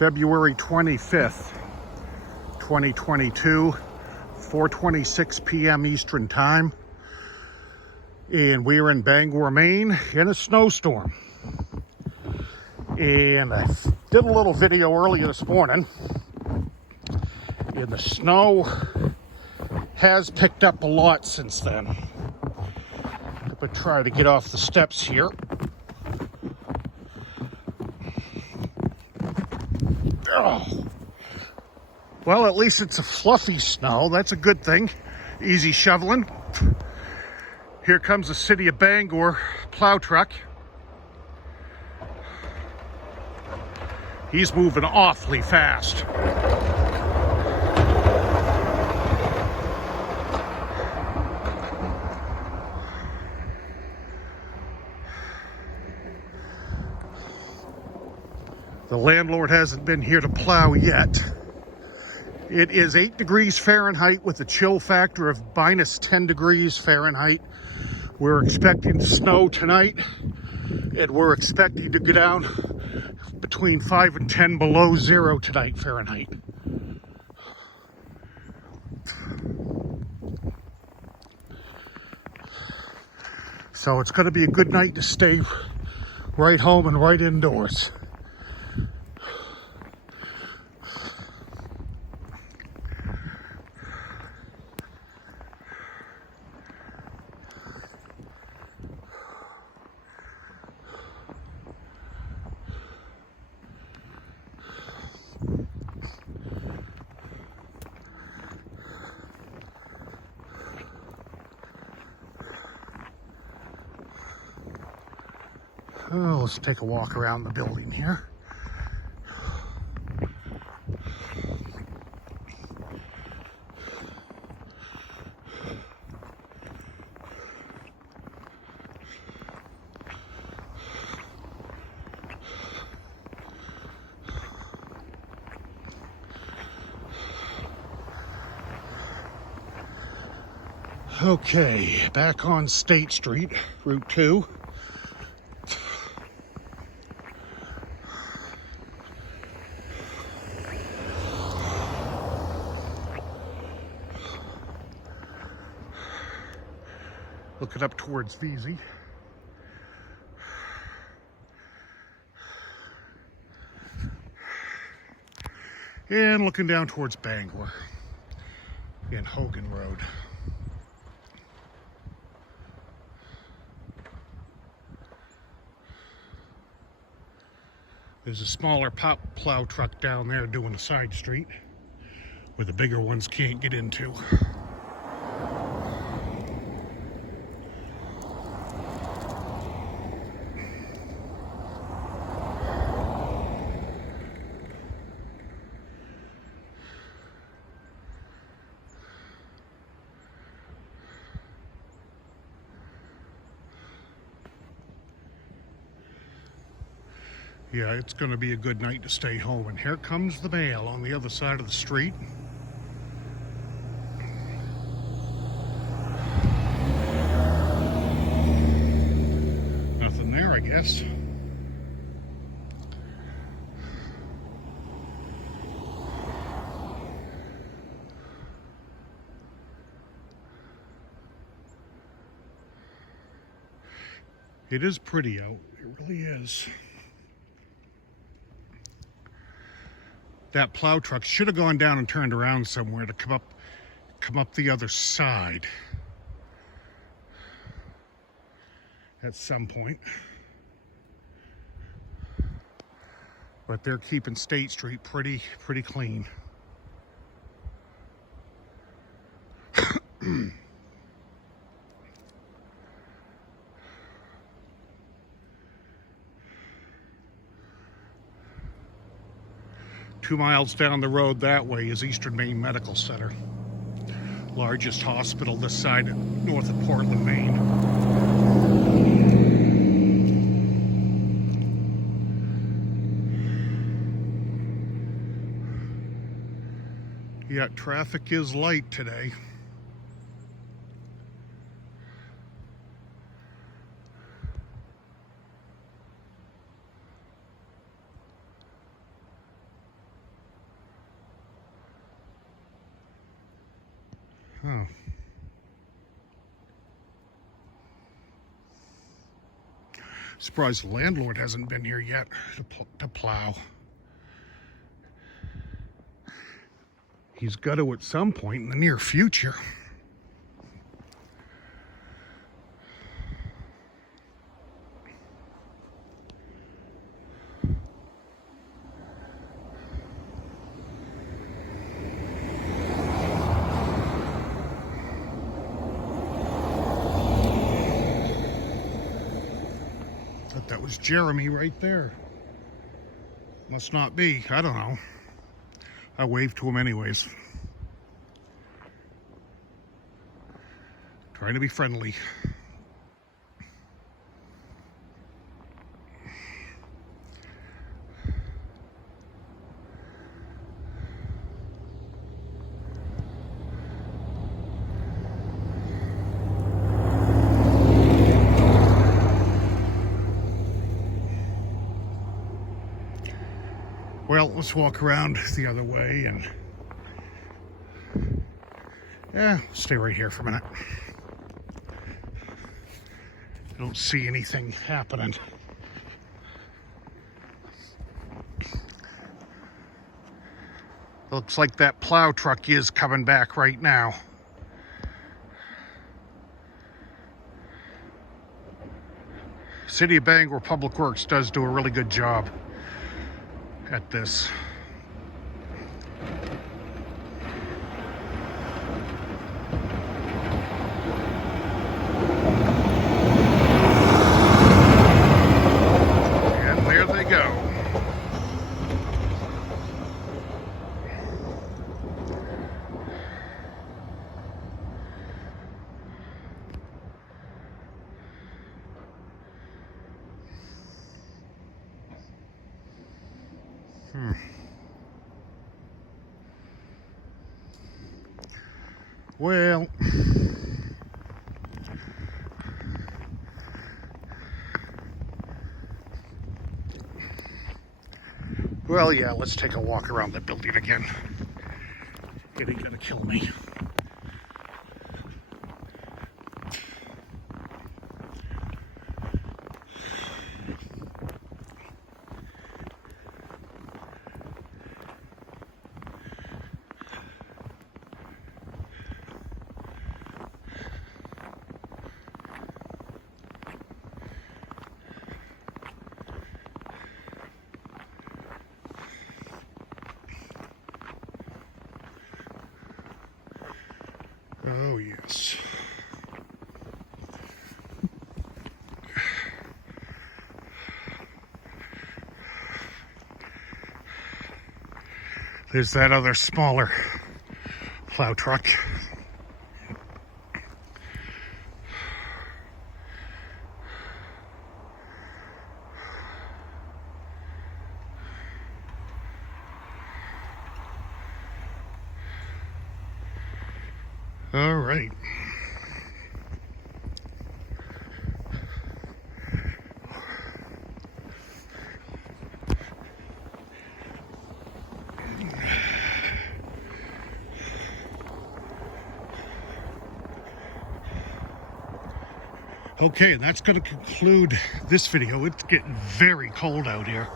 February 25th, 2022, 4:26 p.m. Eastern Time. And we are in Bangor, Maine in a snowstorm. And I did a little video earlier this morning. And the snow has picked up a lot since then. But try to get off the steps here. Oh. Well, at least it's a fluffy snow. That's a good thing. Easy shoveling. Here comes the city of Bangor plow truck. He's moving awfully fast. The landlord hasn't been here to plow yet. It is 8 degrees Fahrenheit with a chill factor of minus 10 degrees Fahrenheit. We're expecting snow tonight, and we're expecting to go down between 5 and 10 below zero tonight Fahrenheit. So it's going to be a good night to stay right home and right indoors. Oh, let's take a walk around the building here. Okay, back on State Street, Route 2. Looking up towards VZ. And looking down towards Bangor and Hogan Road. There's a smaller plow truck down there doing a side street where the bigger ones can't get into. Yeah, it's going to be a good night to stay home. And here comes the mail on the other side of the street. Nothing there, I guess. It is pretty out. It really is. That plow truck should have gone down and turned around somewhere to come up the other side at some point. But they're keeping State Street pretty clean. Two miles down the road that way is Eastern Maine Medical Center. Largest hospital this side north of Portland, Maine. Yeah, traffic is light today. Oh. Surprised the landlord hasn't been here yet to plow. He's got to at some point in the near future. That was Jeremy right there. Must not be. I don't know. I waved to him anyways. Trying to be friendly. Well, let's walk around the other way and stay right here for a minute. I don't see anything happening. Looks like that plow truck is coming back right now. City of Bangor Public Works does do a really good job at this. And there they go. Well, yeah, let's take a walk around the building again. It ain't gonna kill me. Oh, yes. There's that other smaller plow truck. All right. Okay, and that's going to conclude this video. It's getting very cold out here.